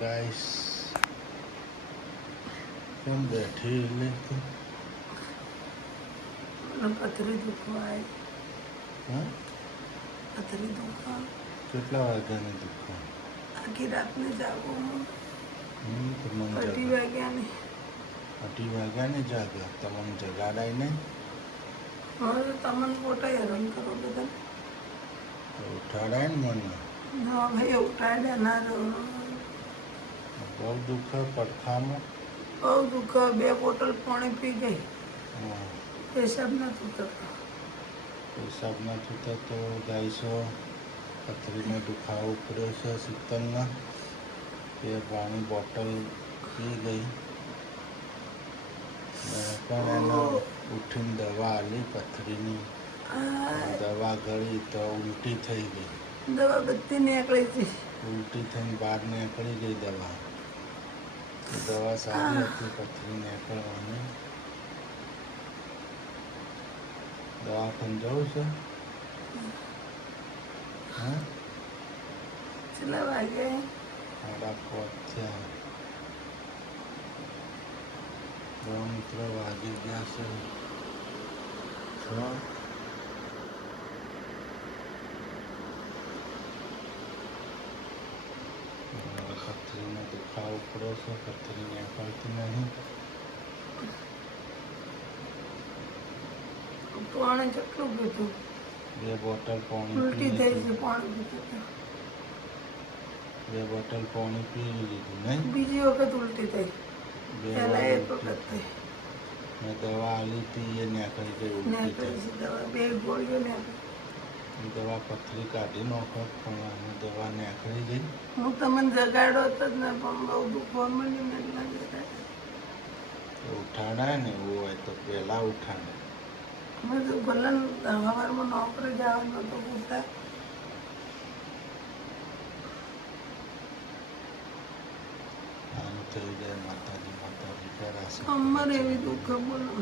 Guys કેમ બેઠી એટલે પથરી દુખવાય હા પથરી દુખવા કેટલા વાગ્યાની દુખવા આખી રાતને જાગું તો મને અઢી જગા વાગ્યાની 8 વાગ્યાની જાગ્યા તમને જગાડાય નહીં હવે તો તમને પોતા હેરાન કરો બધા તો ઉઠાડાય ને મને ના ભાઈ ઉઠાડ્યા ના રહો બહુ દુખે પડખામાં બહુ દુઃખ 2 બોટલ પાણી પી ગઈ હા, પેશાબ નથી થતો પેશાબ નથી થતો ગાઈસો પથરીનો દુખાવો ઉપડ્યો છે શીતલના એ પાણી બોટલ પી ગઈ મેં પણ એને ઉઠીને દવા આલી પથરીની દવા ગળી તો ઉલટી થઈ ગઈ દવા બધી નીકળી હતી ઉલટી થઈને બહાર નીકળી ગઈ દવા દવા સારી હતી પથરી નીકળવાની દવાખાને જવું છે હા છેલ્લા વાગે 4:30 થયા મિત્રો વાગી ગયા છે 6 પથરીનો દુખાવો પડ્યો છે પથરી નીકળતી નહીં પાણી કેટલું પીધું 2 બોટલ પાણી ઉલટી પી થઈ લીધું છે પાણી પીધું 2 બોટલ પાણી પી લીધું નહીં બીજી વખત ઉલટી થઈ 2 પહેલા વાર એક ઉલટી વખત થઈ મેં દવા આલી હતી એ નીકળી ગઈ ઉલટી નીકળી થઈ છે દવા 2 ગોળીઓ નીકળી દવા પથરી કાઢી નાખો પણ અમે દવા નીકળી ગઈ હું તમને જગાડો તો જ ને પણ બહુ દુખવા મળી ને એટલા જગાડ્યા તો ઉઠાડાય ને એવું હોય તો પહેલાં ઉઠાડે મેં તો ભલે સવારમાં નોકરી જવાનું તો પૂછતા આમ થઈ જાય માતાજી કરાશે કમર એવી દુઃખ બોલો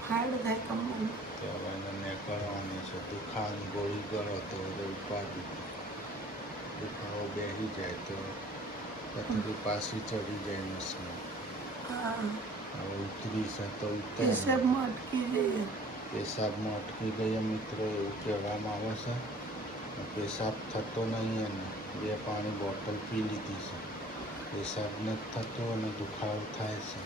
ફાડ થાય કમર તો હવે એને નીકળવાની છે દુખાવાની ગોળી ગળો તો હવે ઉપાડી દુખાવો બેસી જાય તો પથરી પાછી ચડી જાય નસમાં હા હવે ઉતરી છે તો ઉતરે પેશાબમાં અટકી જઈએ પેશાબમાં અટકી ગયા મિત્રો એવું કહેવામાં આવે છે પેશાબ થતો નહીં એને 2 પાણી બોટલ પી લીધી છે પેશાબ નથી થતો અને દુખાવો થાય છે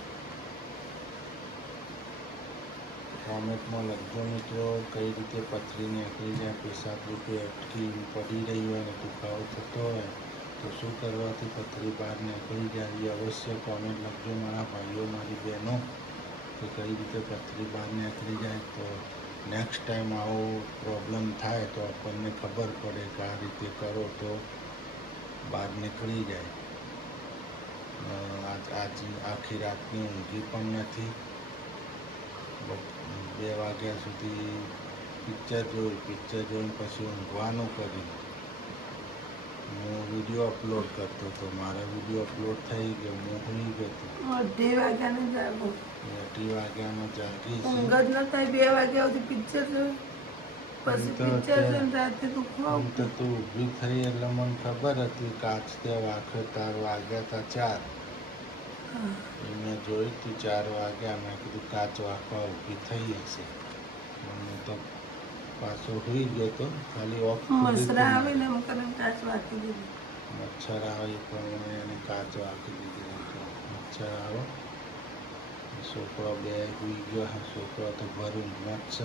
કોમેન્ટમાં લખજો મિત્રો કઈ રીતે પથરી નીકળી જાય પેશાબ રૂપે અટકી પડી રહી હોય અને દુખાવો થતો હોય તો શું કરવાથી પથરી બહાર નીકળી જાય એ અવશ્ય કોમેન્ટ લખજો મારા ભાઈઓ મારી બહેનો કે કઈ રીતે પથરી બહાર નીકળી જાય તો નેક્સ્ટ ટાઈમ આવો પ્રોબ્લેમ થાય તો આપણને ખબર પડે કે આ રીતે કરો તો બહાર નીકળી જાય આજ આખી રાતની ઊંઘી પણ નથી 2 વાગ્યા સુધી પિક્ચર જોઈને પછી ઊંઘવાનું કર્યું હું વિડીયો અપલોડ કરતો હતો મારા વિડીયો અપલોડ થઈ ગયો હું સુઈ ગયો હતો 2 વાગ્યાને જાગું 2 વાગ્યામાં જાગી છે ઊંઘ જ ન થાય 2 વાગ્યા સુધી પિક્ચર જોયું પછી પિક્ચર જોઈને રાતે દુખવા આમ તો તું ઊભી થઈ એટલે મને ખબર હતી કાચ તે વાંખે તાર વાગ્યા હતા 4 એ મેં જોઈ હતી 4 વાગ્યા મેં કીધું કાચ વાંખવા ઊભી થઈ હશે હું તો પાછો સુઈ ગયો તો ખાલી ઓફ મસરા આવે ને એમ કરીને કાચ વાંકી દીધી મચ્છર આવે પણ મેં એને કાચ વાંકી દીધી મચ્છર આવે છોકરો 2 સુઈ ગયો છોકરો તો ભરું મચ્છ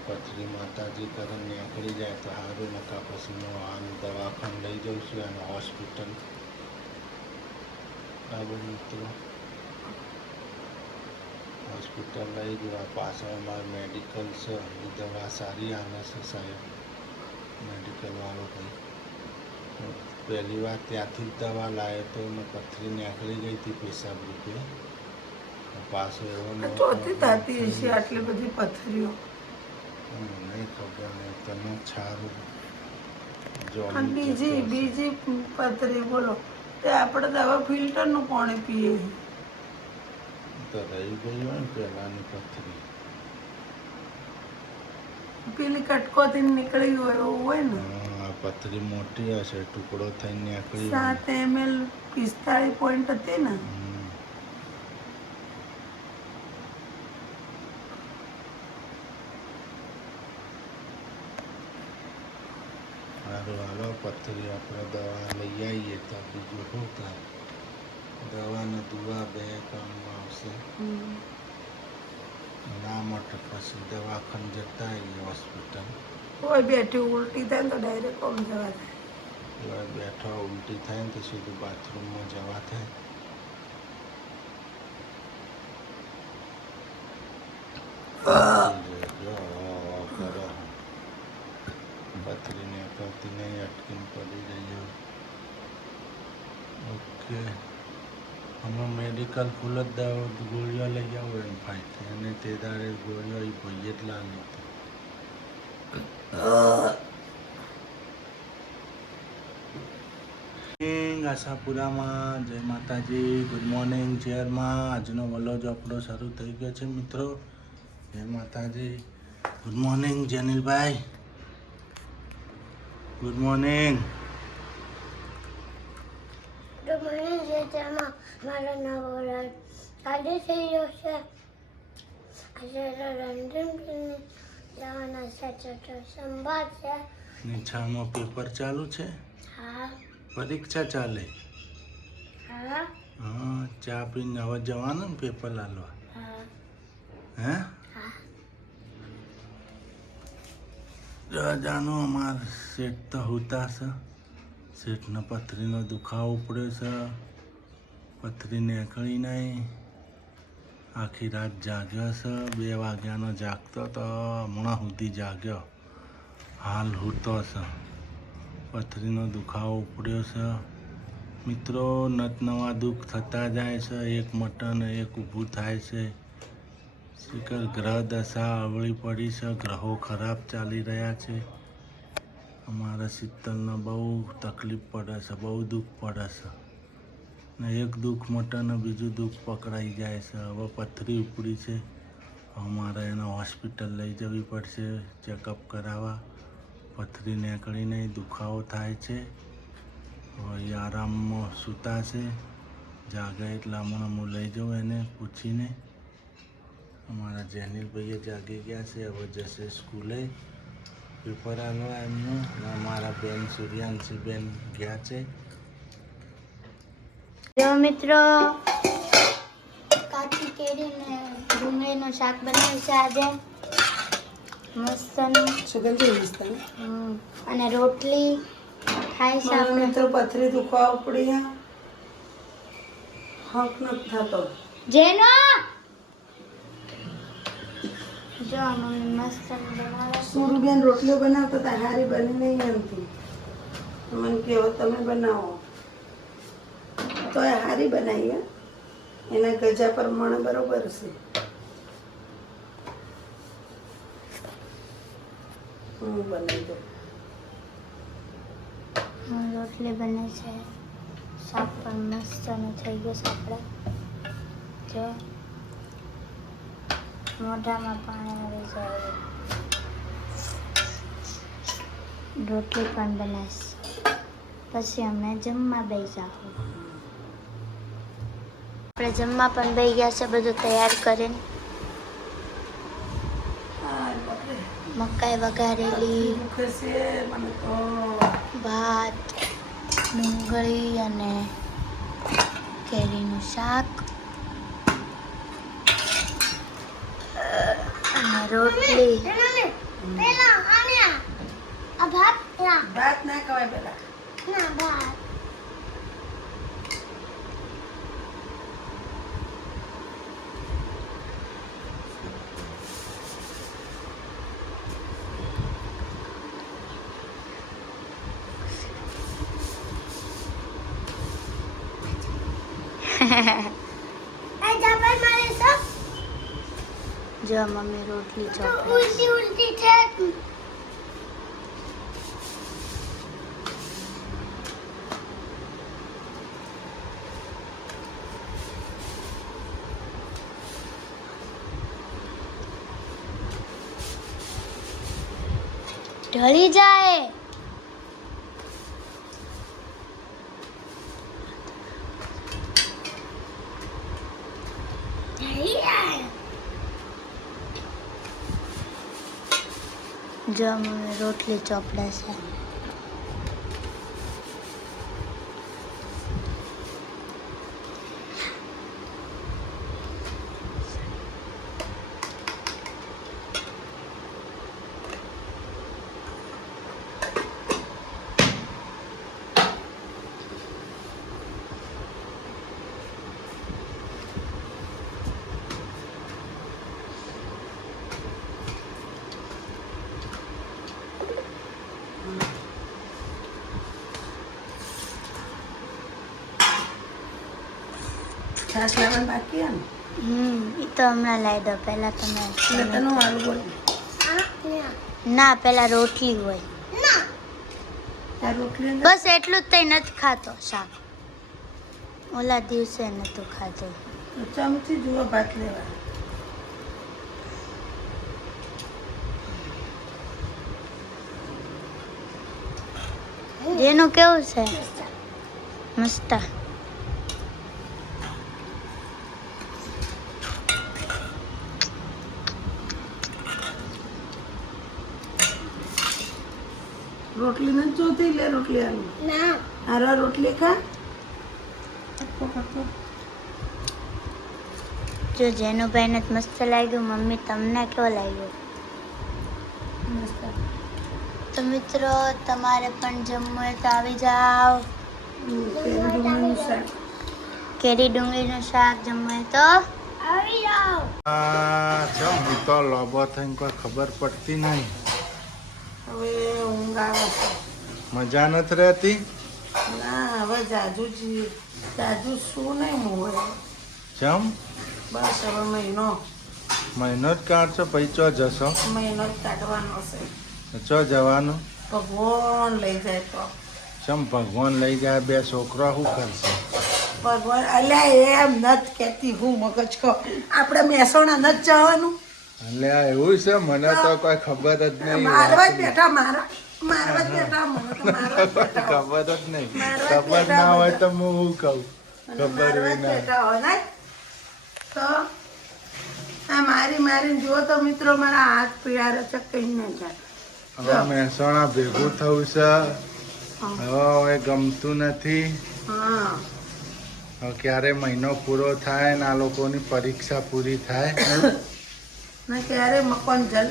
પથરી માતાજી કરે નીકળી જાય તો સારું નકા પછી હું આનું દવાખાને લઈ જાઉં છું અને હોસ્પિટલ બરાબર મિત્રો હોસ્પિટલ લઈ ગયો પાછળ અમારે મેડિકલ છે એ દવા સારી આવે છે સાહેબ મેડિકલવાળો ભાઈ પહેલી વાર ત્યાંથી જ દવા લાવ્યો તો એને પથરી નીકળી ગઈ હતી પેશાબ રૂપે પાછો એવો ચોથી થતી હશે આટલી બધી પથરીઓ નહીં ખબર નહીં તને સારું અને બીજી પથરી બોલો તે આપણે દવા ફિલ્ટરનું પાણી પીએ તો રહી ગઈ હોય ને પહેલાંની પથરી પેલી કટકોથી નીકળી હોય એવું હોય ને આ પથરી મોટી હશે, ટુકડો થઈને નીકળી 7 ml 45 પોઈન્ટ હતી ને. સારું, હાલો પથરી આપણે દવા લઈ આવીએ તો બીજું શું થાય. દવા ને દુવા બે કામમાં આવશે. ના માટે પછી દવાખાને જતા આવીએ હોસ્પિટલ. કોઈ બેઠી ઉલટી થાય ને તો ડાયરેક્ટ કોમ જવા થાય. કોઈ બેઠો ઉલટી થાય ને તો સીધું બાથરૂમમાં જવા થાય. પથરીને કરતી નહીં, અટકીને પડી રહ્યો. ઓકે, હમણાં મેડિકલ ફૂલ જ ગોળીઓ લઈ આવો એમ ફાઈટ અને તે દાડે ગોળીઓ એ ભાઈએ જ લાવી હતી. આશાપુરામાં જય માતાજી, ગુડ મોર્નિંગ ચેરમાં. આજનો વલોજ આપણો શરૂ થઈ ગયો છે મિત્રો. જય માતાજી, ગુડ મોર્નિંગ જેનિલભાઈ, ગુડ મોર્નિંગ. ગુડ મોર્નિંગ જેમાં મારો નવો વલોગ ચાલુ થઈ ગયો છે. આજે લંડન જવાના છે તો સંભાળ છે. નિશાળમાં પેપર ચાલુ છે, હા પરીક્ષા ચાલે. હા હા, ચા પીને હવે જવાનું ને પેપર લાલવા. હા હે હા જાનું અમાર શેઠ તો હોતા છે. શેઠને પથરીનો દુખાવો પડ્યો છે, પથરી નીકળી નહીં. આખી રાત જાગ્યો છે, 2 વાગ્યાનો જાગતો તો હમણાં સુધી જાગ્યો. હાલ હોતો છે, પથરીનો દુખાવો પડ્યો છે મિત્રો. નવા દુઃખ થતા જાય છે, એક મટન એક ઊભું થાય છે. શિખર ગ્રહ દશા અવળી પડી છે, ગ્રહો ખરાબ ચાલી રહ્યા છે. અમારા શીતલને બહુ તકલીફ પડે છે, બહુ દુઃખ પડે છે ને. એક દુઃખ મટે ને બીજું દુઃખ પકડાઈ જાય છે. હવે પથરી ઉપડી છે, અમારે એને હોસ્પિટલ લઈ જવી પડશે ચેકઅપ કરાવવા. પથરી નીકળી નહીં, દુખાવો થાય છે. હવે એ આરામમાં સૂતા છે, જાગે એટલે હમણાં હું લઈ જાઉં એને પૂછીને. અમારા જેનિલભાઈએ જાગી ગયા છે, હવે જશે સ્કૂલે પેપર આલવા એમનું. અને અમારા બેન સૂર્યાંશીબેન ગયા છે. જો મિત્રો, કાચી કેરી ને ડુંગળીનું શાક બનાવ્યું છે આજે મસ્તનું. સુગંધી મસ્ત ને. અને રોટલી ખાઈ છે મારા આપણે. મિત્રો પથરી દુખાવા પડી હક નથી થતો. જેનો જો મમ્મી મસ્ત બનાવે છે. સુરબેન રોટલીઓ બનાવતા હતા, હારી બની નહીં એમથી. મને કહો તમે બનાવો તો એ હારી બનાવી. એના ગજા પ્રમાણે બરોબર છે. હું બનાવી દઉં. રોટલી બને છે, શાક પણ મસ્તનું થઈ ગયું છે આપણે. જો મોઢામાં પાણી આવી જાય. રોટલી પણ બનાવીશ, પછી અમે જમવા બેસી જાઉં. આપણે જમવા પણ બેસી ગયા છે, બધું તૈયાર કરીને. મકાઈ વઘારેલી, દુખે છે મને તો. ભાત, ડુંગળી અને કેરીનું શાક અને રોટલી. ભાત ના ખવાય પેલા. જો મમ્મી રોટલી ચોપડે. ઉલટી છે. ઢળી જાય. જો મમ્મી રોટલી ચોપડા છે. છાશ લાવવાનું બાકી હે ને એ તો હમણાં લાવી દો. પહેલા તમે એટલે તને મારું બોલ ના, પહેલા રોટલી હોય. આ રોટલી અંદર બસ એટલું જ તઈ નથી ખાતો શાક. ઓલા દિવસે નતું ખાધું. ચમચી જુઓ ભાત લેવા. એનું કેવું છે? મસ્ત. રોટલી નથી જોતી, લે રોટલી આલુ. ના, આરો રોટલી ખા. જો જેનુભાઈને જ મસ્ત લાગ્યું. મમ્મી તમને કેવો લાગ્યો? મસ્ત. તો મિત્રો તમારે પણ જમવું હોય તો આવી જાઓ. કેરી ડુંગળીનું શાક. કેરી ડુંગળીનું શાક જમવું હોય તો આવી જાઓ. હું તો લોબો થઈને કોઈ ખબર પડતી નહીં. હવે ઊંઘ આવે છે. મજા નથી રહેતી. ના હવે જાજુ શું નહીં હોય. ચમ બસ હવે મહિનો જ કાઢશો પછી ચો જશો? મહિનો જ કાઢવાનો છે. ચો જવાનું? ભગવાન લઈ જાય તો. ચમ ભગવાન લઈ જાય? બે છોકરા શું કરશે? ભગવાન અલ્યા એમ નથી કહેતી હું મગજ કહો. આપણે મહેસાણા નથી જવાનું. અલ્યા એવું છે? મને તો કોઈ ખબર જ નહીં. મારવા જ બેઠા મારવા જ બેઠા મને તો મારવા જ બેઠા હો. ખબર જ નહીં. મારવા જ ખબર બેઠા ના હોય બધા. તો હું શું કહું? અને ખબર મારવા જ વિના. બેઠા હો ને તો આ મારીને જુઓ તો મિત્રો મારા હાથ પીળા છે કઈ ના જાય. હવે મહેસાણા ભેગું થવું છે. હવે ગમતું નથી. હા હવે ક્યારે મહિનો પૂરો થાય ને આ લોકોની પરીક્ષા પૂરી થાય. ને ક્યારે મકાન જલ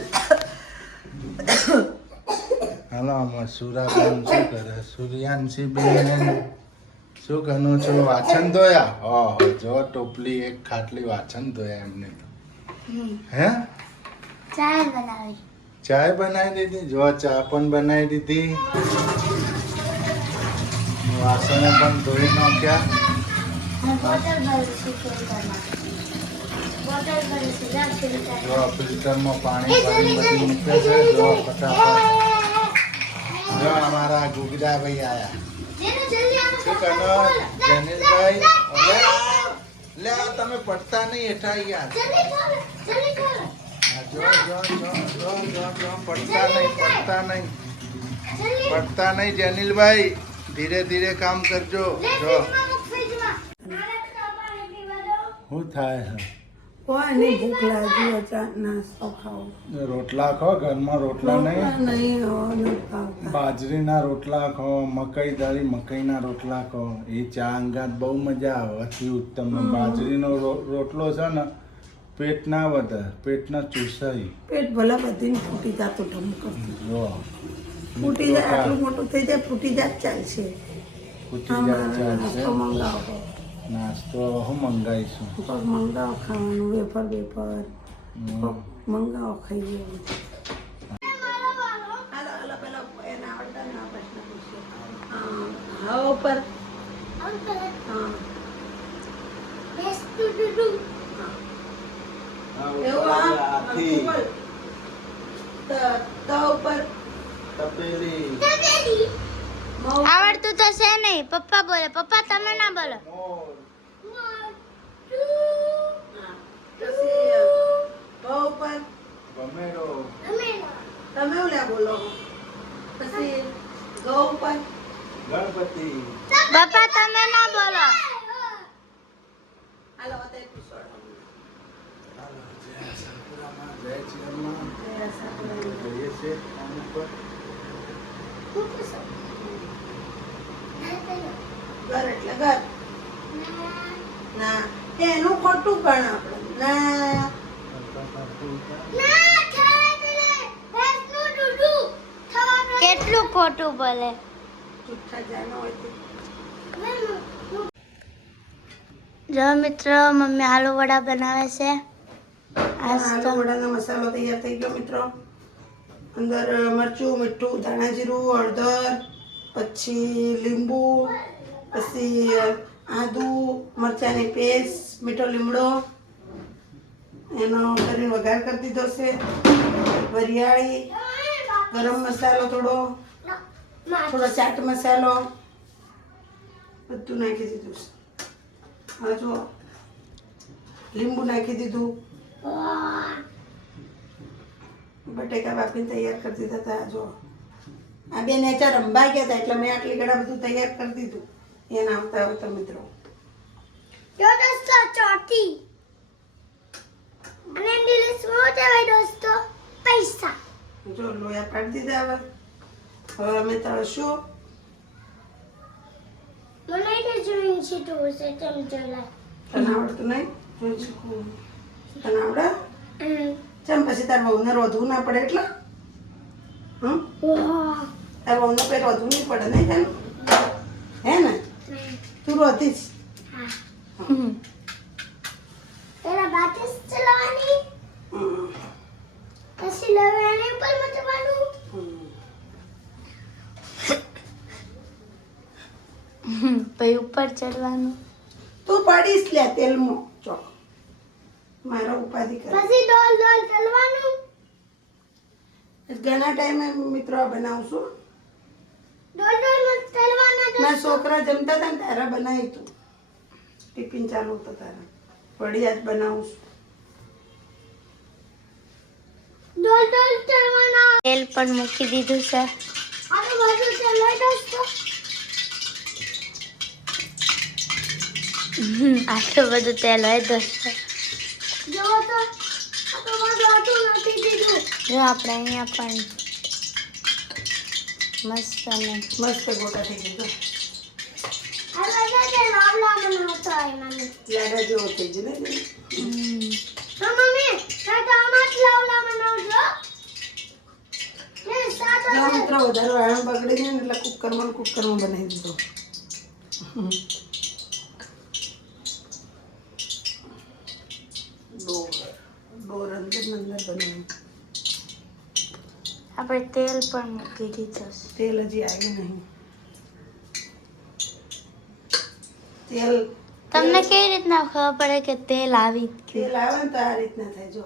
હાલો આમાં સુરાબેન શું કરે? સૂર્યાંશી બેન શું કરનું છું? વાછન ધોયા? ઓહો જો ટોપલી એક ખાટલી વાછન ધોયા એમને તો. હે ચાય બનાવી. ચાય બનાવી દીધી? જો ચા પણ બનાવી દીધી. વાસણો પણ ધોઈ નાખ્યા. બોટલ ભરું છું ફિલ્ટરમાં. બોટલ ભરું છું જા ફિલ્ટર. જો ફિલ્ટરમાં પાણી ભરી બધી મૂકે છે. જો ફટાફટ. જો અમારા ગુગડા ભાઈ આયા. શું કરો જનીલભાઈ? લે તમે પડતા નહીં હેઠા યાર. હા, જો પડતા નહીં જનીલભાઈ. ધીરે ધીરે કામ કરજો. જો શું થાય છે? કોઈ નહીં ભૂખ લાગી અચાનક નાસ્તો ખાઓ. રોટલા ખો. ઘરમાં રોટલા નહીં. નહીં હો નથી ખાવતા. બાજરીના રોટલા ખો, મકઈ દાળી મકઈના રોટલા ખો. એ ચા અંગાત બહુ મજા આવે. અતિ ઉત્તમ. બાજરીનો રોટલો છે ને પેટ ના વધે, પેટના ચૂસાઈ. પેટ ભલે બધીને ફૂટી જતું ઢમ કરતું. જો ફૂટી જાય આટલું મોટું થઈ જાય ફૂટી જાય ચાલશે. ફૂટી જાય ચાલશે. નાસ્તો મંગાવો નાસ્તો હું મંગાવીશું. પગ મંગાવો ખાવાનું વેફર મંગાવો ખાઈએ. હાલો હાલો પેલો એના આવડતા પ્રશ્ન પૂછ્યો. હા ઉપર હા એવું હાથી, ઉપર ત ઉપર તપેલી, આવડતું તો છે નહીં. પપ્પા બોલે. પપ્પા તમે ના બોલો. મોર, ઉપર ભમેડો, તમે ઓલા બોલો. પછી ગૌ ઉપર ગણપતિ. પપ્પા તમે ના બોલો. હાલો અત્યારે પૂછો. જય સાંપુરામાં, જય ચિરમમાં. બસ આપણે કરીએ છે આમ ઉપર ઘર એટલે ઘર ના એનું ખોટું પણ આપણે ના કેટલું ખોટું બોલે. જુઠ્ઠા જાનો હોય તે જો મિત્રો મમ્મી આલુ વડા બનાવે છે. આજ આલુ તો વડાનો મસાલો તૈયાર થઈ ગયો મિત્રો. અંદર મરચું, મીઠું, ધાણા જીરું, હળદર, પછી લીંબુ, પછી આદુ મરચાંની પેસ્ટ, મીઠો લીમડો એનો કરીને વઘાર કરી દીધો છે. વરિયાળી, ગરમ મસાલો થોડો ચાટ મસાલો બધું નાખી દીધું છે. હવે જુઓ લીંબુ નાખી દીધું. બટેકા બાફીને તૈયાર કરી દીધા હતા. જો આ બે નેચા રંબા ગયા હતા એટલે મેં આટલી ઘડા બધું તૈયાર કરી દીધું. એના આવતા આવતા મિત્રો ચોથી અને ઇંગ્લિશમાં શું કહેવાય દોસ્તો? પૈસા. જો લોયા પાડી દીધા. હવે અમે તળશું. મને કે જોઈન છે તો છે તેમ જોલા. તને આવડતું નહીં? જોઈ શકું. તને આવડે? ચમ પછી તાર વહુને રોધવું ના પડે એટલે? તાર વહુને કોઈ રોધવું નહીં પડે નહીં તેમ? હે ને? તું રોધીશ? તેરા બાતિસ ચલાવવાની પછી લવણી પર મતવાનું. પછી ઉપર ચડવાનું. તું પડીશ લે તેલમાં. ચો મારો ઉપાધિ કરે. પછી ડોલ ડોલ ચલવાનું. ઘણા ટાઈમે મિત્રો આ બનાવું છું. ડોલ ડોલ મત ચલવાના. મારા છોકરા જમતા હતા ને તારા બનાવી તું. ટિફિન ચાલુ હતો તારા. વળી આજ બનાવું છું. ડોલ ડોલ ચલવાના. તેલ પણ મૂકી દીધું છે. આ તો બધું ચલાઈ દોસ્તો. આટલું બધું તેલ હોય દોસ્તો. જો તો આ તો બધું આટલું નાખી દીધું. જો આપણે અહીંયા પણ મસ્ત ને મસ્ત ગોટા થઈ ગયા. આ બધા તે લાવલા બનાવતો હોય મમ્મી. લાડા જેવો થઈ ગયો ને. હા મમ્મી સાતો આમાં જ લાવલા બનાવજો. ને સાતો જો મિત્રો વધારે વાળણ બગડી જાય ને એટલે કુકરમાં બનાવી દીધો. ડોર અંદર બનાવ્યું. આપણે તેલ પણ મૂકી દીધું. તેલ હજી આવ્યું નહીં. તેલ તમને કેવી રીતના ખબર પડે કે તેલ આવી ગયું? તેલ આવે ને તો આ રીતના થાય. જો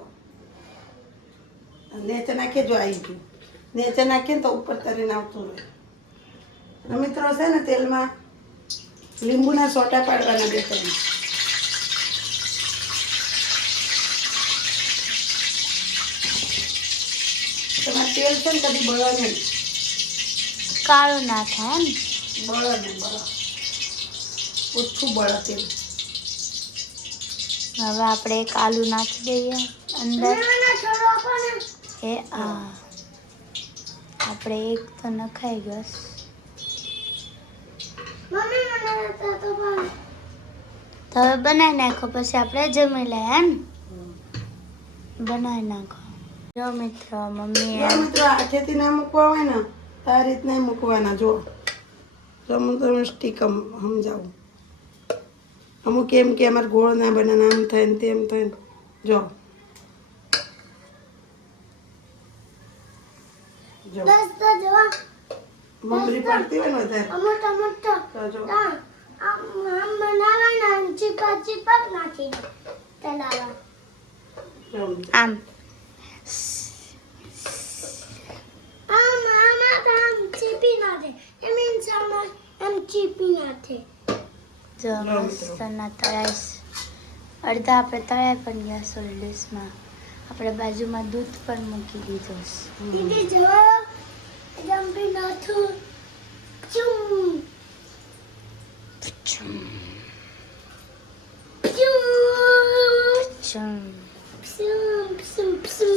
નેચે નાખીએ. જો આવી ગયું. નેચે નાખીએ ને તો ઉપર તરીને આવતું રહે. અને મિત્રો છે ને તેલમાં લીંબુના સોટા પાડવાના 2-3. તમારે તેલ છે ને કદી બળો નહીં. કાળું ના થાય ને. બળો નહીં બળો. ઓછું બળો તેલ. હવે આપણે એક આલુ નાખી દઈએ અંદર. એ આ આપણે એક તો નખાઈ ગયો. તો હવે બનાવી નાખો પછી આપણે જમી લઈએ એમ. બનાવી નાખો. જો મિત્રો મમ્મી જો મિત્રો હાથેથી ના મૂકવા હોય ને તો આ રીતના મૂકવાના. જો હું તમને સ્ટીક સમજાવું. અમુક એમ કે અમારે ગોળ ના બને આમ થાય ને તેમ થાય ને. જો જો મમરી પડતી હોય ને વધારે તો જો જો આમ જો મસ્ત ના તળાઈશ. અડધા આપણે તળાઈ પણ ગયા સોલ્ડર્સમાં. આપણે બાજુમાં દૂધ પણ મૂકી દીધું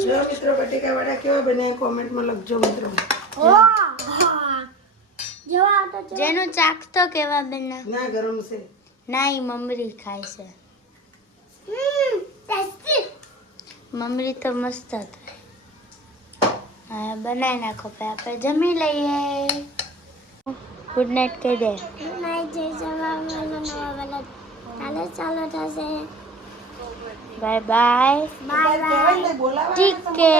જો મિત્રો બટેકા વડા કેવા બન્યા કોમેન્ટમાં લખજો મિત્રો. જેનું ચાક તો કેવા બના ના ગરમ છે. ના ઈ મમરી ખાય છે. મમરી તો મસ્ત હતી. હા બનાવી નાખો પછી આપણે જમી લઈએ. ગુડ નાઇટ કહી દે. ગુડ નાઇટ જય જવાવાલા ચાલો થશે. Bye bye. કહેવાય ને, બોલાવા ઠીક કે